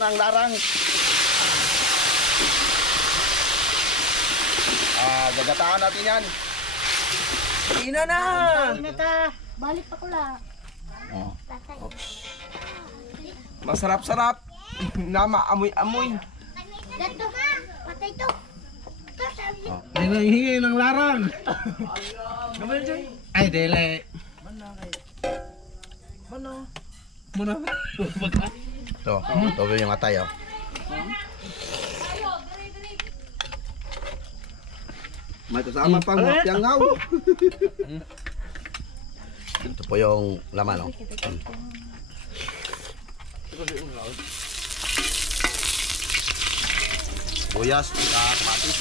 Ng larang. Gagataan natin yan. Ina na! Ina ta. Balik pa ko la. Oh. Masarap-sarap. Nama amoy-amoy. Dato ka. Patay to. Ay, nanghingi ng larang. Naman dyan. Ay, dele. Mana? Muna. Ito yung atay. Oh. May kasama pang mapyangaw. Ito po yung laman. Oh. Buyas, kamatis.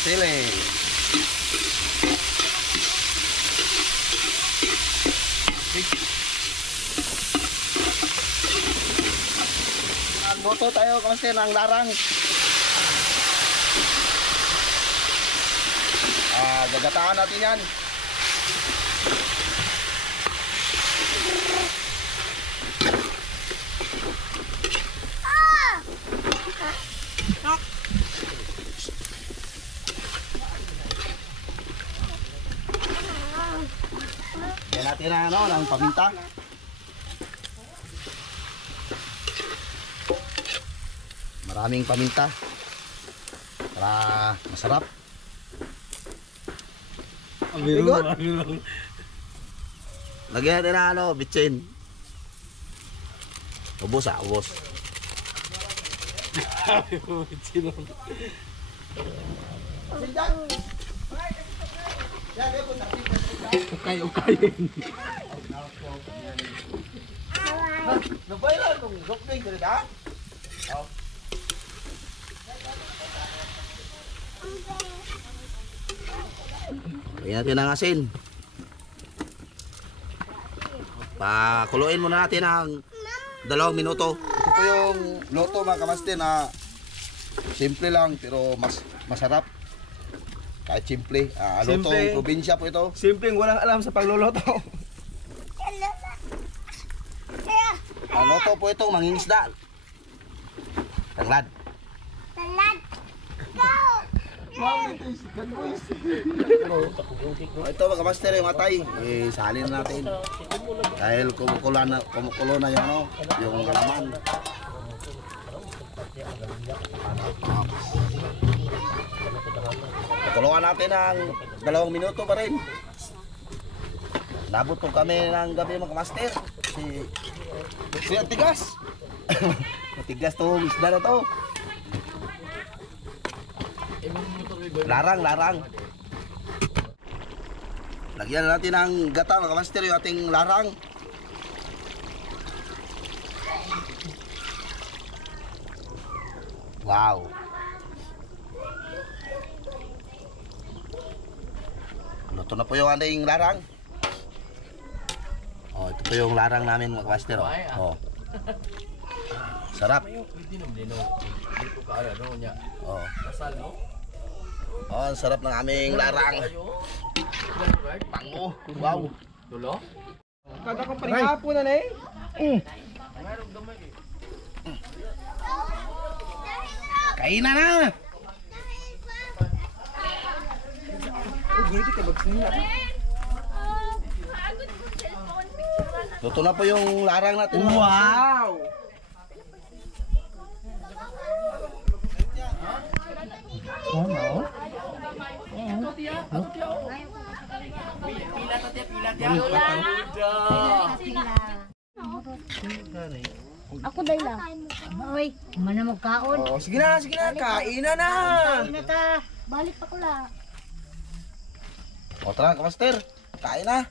Sili. Boto tayo kasi ng larang. Gagataan natin yan. Yan natin na ng paminta. Maraming paminta para masarap. Lagyan natin na bitsin. Ubos ubos. Ukay-ukayin. Nabayran kung gopling ka rin ha? Lagyan natin ang asin. Pakuluin muna natin ang 2 minuto. Ito po yung loto mga kamaster na simple lang pero masarap. Kahit simple. Loto Simple. probinsya po ito. Simpleng walang alam sa pagluluto. Loto po itong mangingisda. Tanglad. Talad. Go. Ito mga master yung atay, salin natin. Dahil kumukulo na yung yung laman. Pakuluan natin ng 2 minuto pa rin. Nabot po kami ng gabi mga master. Si tigas. Matigas to, isda na to. Larang. Lagyan na natin ng gata mga master yung ating larang. Wow. Luto na po yung ating larang. Oh, ito po yung larang namin mga master. Oh. Sarap. Oh. Oh, ang sarap ng aming larang. Pango. Wow. Kada kong paningapon na eh. Kain na. Luto na po yung larang natin. Wow! Ako dahil lang. Oy, mana magkaon. Oh, sige na, kain na. Ina ta. Balik pa ko la. O tara, kamaster. Kain na.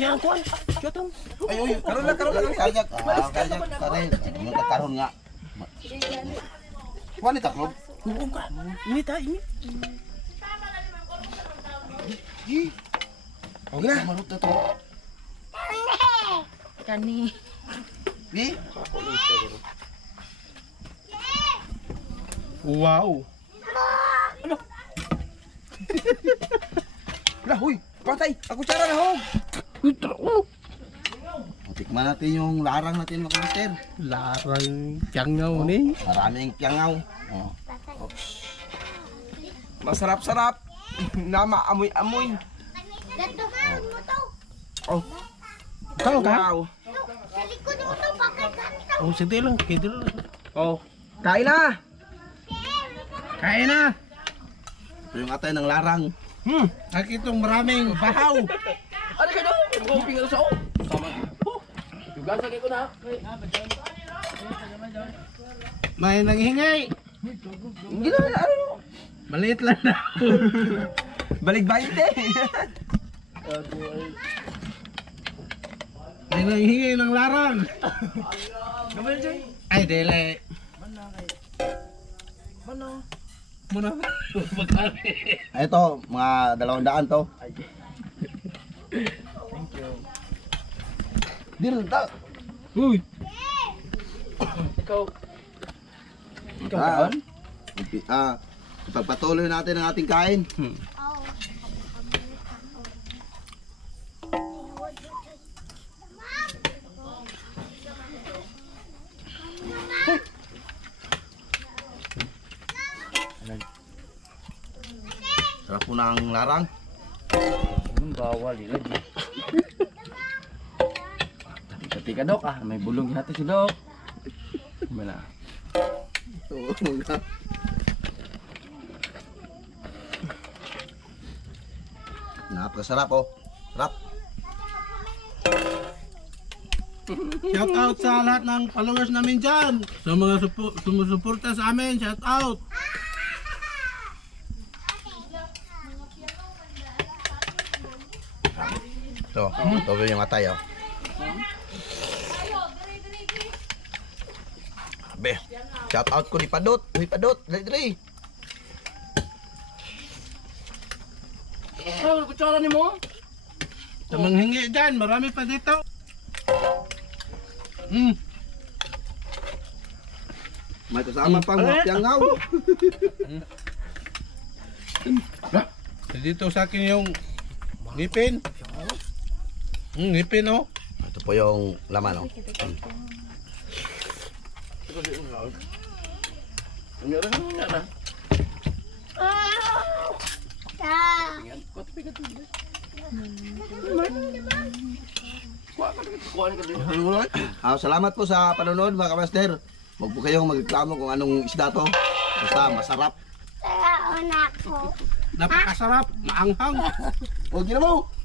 Yan, kuan. Jotong. Ay, karon na. Kanya. Ano karon nga. Kuan ni taklob. Oo ka. Ini ta, ini. Okay na, marot na to. Kani. Di? Wow. Ano? Huy, patay. Ako tsara na hog. Tikman natin yung larang natin mga master. Larang tiyangaw ni. Maraming piyangaw. Oh. Masarap-sarap. Na maamoy-amoy. Datuhan mo to. Oh, Ikaw ka? wow. Sa likod mo to, bakit ganito? Oh, sige lang. Kaya lang. Oh, kain na. Kain na. Ito yung atay ng larang. Nakitong maraming bahaw. Ano ka doon? Huwag pingal sa o. Tugasan kayo ko na. May nanghingi. Gila, ano? Maliit lang na. Balik 20. May nanghingi ng larang. Naman dyan. Ay, dele. Muna. Ito, mga 200 to. Dil, ta. Uy. Ikaw. Ipagpatuloy natin ang ating kain. Sarap po ng larang. Bawal lagi. Pati ka dok ah, may bulong natin si dok. Mana? Napakasarap oh. Sarap. Shout out sa lahat ng followers namin dyan. Sa mga sumusuporta sa amin, shout out. Ito yung atay oh. Be, shout out ko ni Padot. Uy Padot, dali. Ano kutsara ni mo? Sa manghingi dyan, marami pa dito. May kasama pang mga piyangaw. Dito sa akin yung ngipin. Ngipin oh. Ito po yung laman oh. Salamat po sa panonood mga kamaster. Huwag po kayong magreklamo kung anong isda to. Basta masarap. Kaya anak ko. Napakasarap, maanghang. Huwag mo.